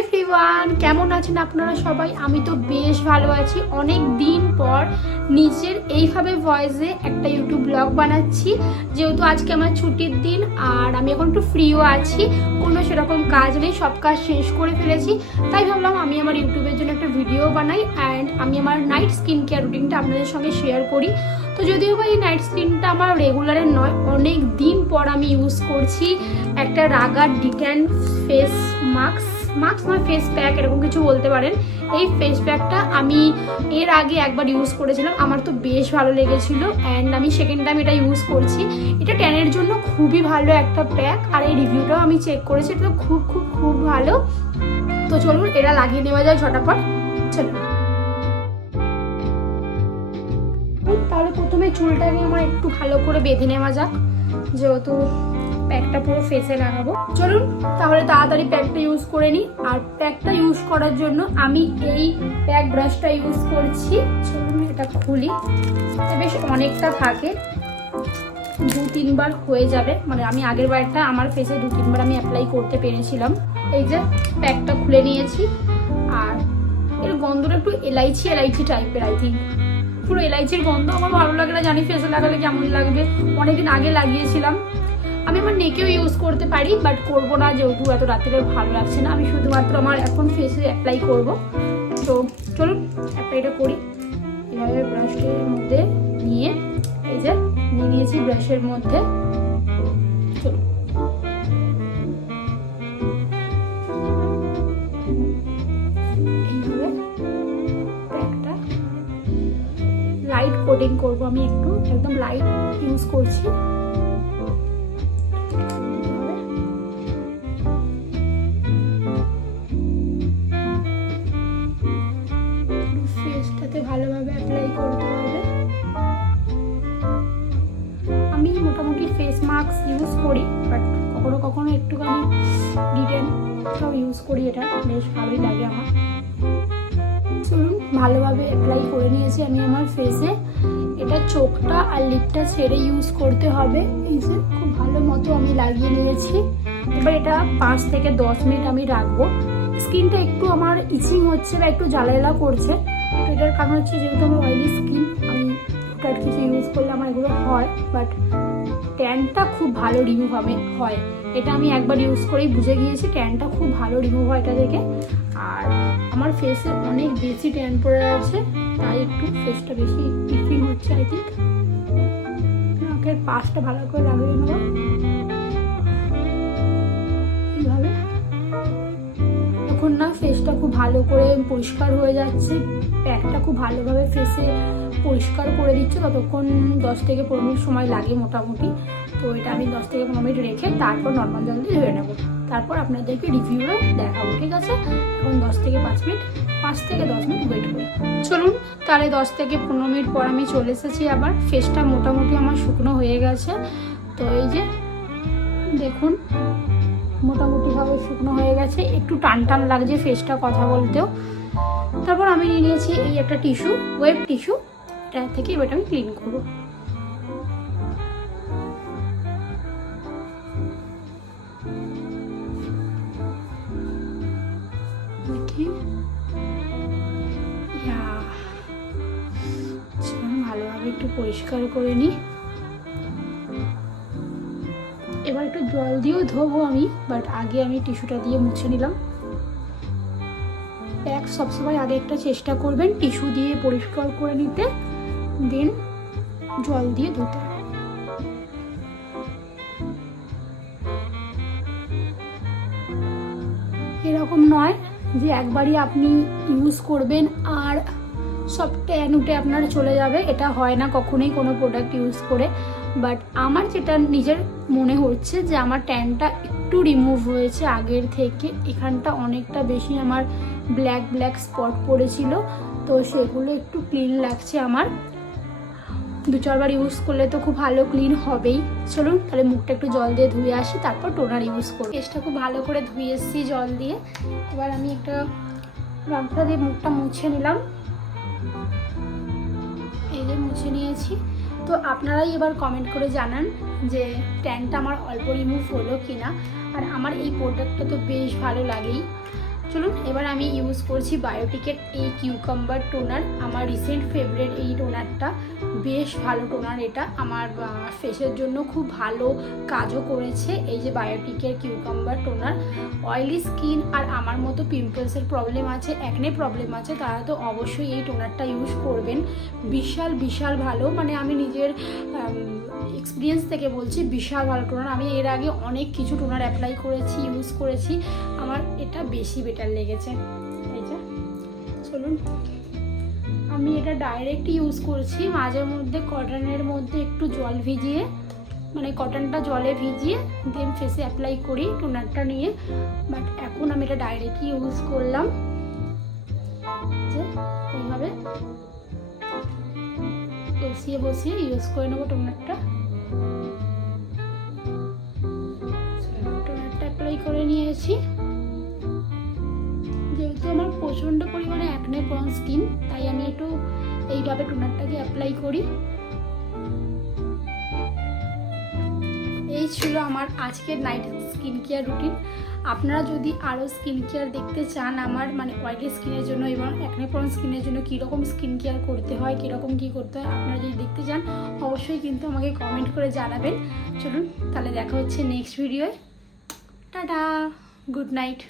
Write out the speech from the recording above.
Everyone, কেমন আছেন আপনারা সবাই? আমি তো বেশ ভালো আছি। অনেক দিন পর নিজের এইভাবে ভয়েসে একটা ইউটিউব ব্লগ বানাচ্ছি, যেহেতু আজকে আমার ছুটির দিন আর আমি এখন একটু ফ্রিও আছি, কোনো সেরকম কাজ নেই, সব কাজ শেষ করে ফেলেছি। তাই ভাবলাম আমি আমার ইউটিউবের জন্য একটা ভিডিও বানাই অ্যান্ড আমি আমার নাইট স্কিন কেয়ার রুটিনটা আপনাদের সঙ্গে শেয়ার করি। তো যদিও বা এই নাইট স্কিনটা আমার রেগুলারের নয়, অনেক দিন পর আমি ইউজ করছি একটা রাগা ডিট্যান ফেস মাস্ক নয়, ফেস প্যাক এরকম কিছু বলতে পারেন। এই ফেস প্যাকটা আমি এর আগে একবার ইউজ করেছিলাম, আমার তো বেশ ভালো লেগেছিল অ্যান্ড আমি সেকেন্ড টাইম এটা ইউজ করছি। এটা ট্যানের জন্য খুবই ভালো একটা প্যাক আর এই রিভিউটাও আমি চেক করেছি, এটা খুব খুব খুব ভালো। তো চলুন এটা লাগিয়ে নেওয়া যায় ঝটাপট। চলুন তাহলে প্রথমে চুলটাকে আমার একটু ভালো করে বেঁধে নেওয়া যাক, যেহেতু প্যাকটা পুরো ফেসে লাগাবো। চলুন তাহলে তাড়াতাড়ি প্যাকটা ইউজ করে নিই। আর প্যাকটা ইউজ করার জন্য আমি এই প্যাক ব্রাশটা ইউজ করছি। চলুন এটা খুলি, বেশ অনেকটা থাকে, 2-3 বার হয়ে যাবে, মানে আমি আগের বারটা আমার ফেসে 2-3 বার আমি অ্যাপ্লাই করতে পেরেছিলাম। এই যে প্যাকটা খুলে নিয়েছি আর এর গন্ধটা একটু এলাইচি টাইপের, আই থিঙ্ক পুরো এলাইচির গন্ধ। আমার ভালো লাগে না, জানি ফেসে লাগালে কেমন লাগবে। অনেকদিন আগে লাগিয়েছিলাম, আমি আমার নেকেও ইউজ করতে পারি বাট করবো না, যেহেতু এত রাত্রে ভালো লাগছে না। আমি শুধুমাত্র আমার এখন ফেসে অ্যাপ্লাই করব। তো চলুন অ্যাপ্লাইটা করি। এভাবে ব্রাশের মধ্যে নিয়ে, এই যে নিয়ে নিয়েছি ব্রাশের মধ্যে। চলুন এইভাবে প্যাকটা লাইট কোটিং করবো, আমি একদম লাইট ইউজ করছি। ফেসটাতে ভালোভাবে অ্যাপ্লাই করতে হবে। আমি মোটামুটি ফেস মাস্ক ইউজ করি বাট কখনো কখনো একটুখানি ডিটেনটাও ইউজ করি, এটা বেশ ভালোই লাগে আমার। চলুন ভালোভাবে অ্যাপ্লাই করে নিয়েছি আমি আমার ফেসে। এটা চোখটা আর লিপটা ছেড়ে ইউজ করতে হবে। এই যে খুব ভালো মতো আমি লাগিয়ে নিয়েছি। এবার এটা 5 থেকে 10 মিনিট আমি রাখবো। স্কিনটা একটু আমার ইচিং হচ্ছে বা একটু জ্বালা করছে, তো এটার কারণ হচ্ছে যেহেতু আমার অয়েলি স্কিন, আমি ফ্যাট কিছু ইউজ করলে আমার এগুলো হয়, বাট ট্যানটা খুব ভালো রিমুভ হয়। এটা আমি একবার ইউজ করেই বুঝে গিয়েছি, ট্যানটা খুব ভালো রিমুভ হয় এটা থেকে। আর আমার ফেসে অনেক বেশি ট্যান পড়ে আছে, তাই একটু ফেসটা বেশি ইচিং হচ্ছে আই থিঙ্ক। নাকের পাশটা ভালো করে লাগিয়ে নেবো এইভাবে। তখন না ফেসটা খুব ভালো করে পরিষ্কার হয়ে যাচ্ছে, প্যাকটা খুব ভালোভাবে ফেসে পরিষ্কার করে দিচ্ছে। ততক্ষণ 10 থেকে 15 মিনিট সময় লাগে মোটামুটি। তো এটা আমি 10 থেকে 15 মিনিট রেখে তারপর নর্মাল জল দিয়ে ধুয়ে নেবো, তারপর আপনাদেরকে রিভিউটা দেখাবো, ঠিক আছে? এখন 5 থেকে 10 মিনিট ওয়েট করি। চলুন তাহলে 10 থেকে 15 মিনিট পর আমি চলে এসেছি আবার। ফেসটা মোটামুটি আমার শুকনো হয়ে গেছে। তো এই যে দেখুন মোটামুটিভাবে শুকনো হয়ে গেছে, একটু টান লাগছে ফেসটা কথা বলতেও। তারপর আমি নিয়ে নিয়েছি এই একটা টিস্যু, ওয়েব টিস্যু, এটা থেকে এবার আমি ক্লিন করবো। ভালোভাবে একটু পরিষ্কার করে নিই। এবার একটু জল দিয়েও ধোবো আমি, বাট আগে আমি টিস্যুটা দিয়ে মুছে নিলাম। প্যাক সবসময় আগে একটা চেষ্টা করবেন টিস্যু দিয়ে পরিষ্কার করে নিতে, দেন জল দিয়ে ধুতে। এরকম নয় যে একবারই আপনি ইউজ করবেন আর সব ট্যান উঠে আপনার চলে যাবে, এটা হয় না কখনোই কোনো প্রোডাক্ট ইউজ করে। বাট আমার যেটা নিজের মনে হচ্ছে যে আমার ট্যানটা একটু রিমুভ হয়েছে আগের থেকে। এখানটা অনেকটা বেশি আমার ব্ল্যাক স্পট পড়েছিল, তো সেগুলো একটু ক্লিন লাগছে আমার। 2-4 বার ইউজ করলে তো খুব ভালো ক্লিন হবেই। চলুন তাহলে মুখটা একটু জল দিয়ে ধুয়ে আসি, তারপর টোনার ইউজ করব। ফেসটা খুব ভালো করে ধুয়ে এসেছি জল দিয়ে। এবার আমি একটা গামছা দিয়ে মুখটা মুছে নিলাম, এই যে মুছে নিয়েছি। তো আপনারাই এবার কমেন্ট করে জানান যে ট্যানটা আমার অল্প রিমুভ হলো কিনা। আর আমার এই প্রোডাক্টটা তো বেশ ভালো লাগেই। চলুন এবার আমি ইউজ করছি বায়োটিকের এই কিউকাম্বার টোনার। আমার রিসেন্ট ফেভারিট এই টোনারটা, বেশ ভালো টোনার। এটা আমার ফেসের জন্য খুব ভালো কাজও করেছে। এই যে বায়োটিকের কিউকাম্বার টোনার, অয়েলি স্কিন আর আমার মতো পিম্পলসের প্রবলেম আছে, অ্যাকনে প্রবলেম আছে, তারা তো অবশ্যই এই টোনারটা ইউজ করবেন। বিশাল বিশাল ভালো, মানে আমি নিজের এক্সপিরিয়েন্স থেকে বলছি, বিশাল ভালো টোনার। আমি এর আগে অনেক কিছু টোনার অ্যাপ্লাই করেছি, ইউজ করেছি, আমার এটা বেশি বেটার লেগেছে। এই যে চলুন, আমি এটা ডাইরেক্ট ইউজ করছি, মাঝে মধ্যে কটনের মধ্যে একটু জল ভিজিয়ে, মানে কটনটা জলে ভিজিয়ে দেন ফেসে অ্যাপ্লাই করি টোনারটা নিয়ে। বাট এখন আমি এটা ডাইরেক্টই ইউজ করলাম, যে এইভাবে বসিয়ে বসিয়ে ইউজ করে নেবো টোনারটা। টোনারটা অ্যাপ্লাই করে নিয়েছি। যেহেতু আমার প্রচণ্ড পরিমাণে অ্যাকনে প্রন স্কিন, তাই আমি একটু এইভাবে টোনারটাকে অ্যাপ্লাই করি। এই ছিল আমার আজকের নাইট স্কিন কেয়ার রুটিন। আপনারা যদি আরও স্কিন কেয়ার দেখতে চান আমার, মানে অয়েলি স্কিনের জন্য এবং অ্যাকনে প্রন স্কিনের জন্য কীরকম স্কিন কেয়ার করতে হয়, কীরকম কী করতে হয়, আপনারা যদি দেখতে চান অবশ্যই কিন্তু আমাকে কমেন্ট করে জানাবেন। চলুন তাহলে দেখা হচ্ছে নেক্সট ভিডিওয়। Tata, good night.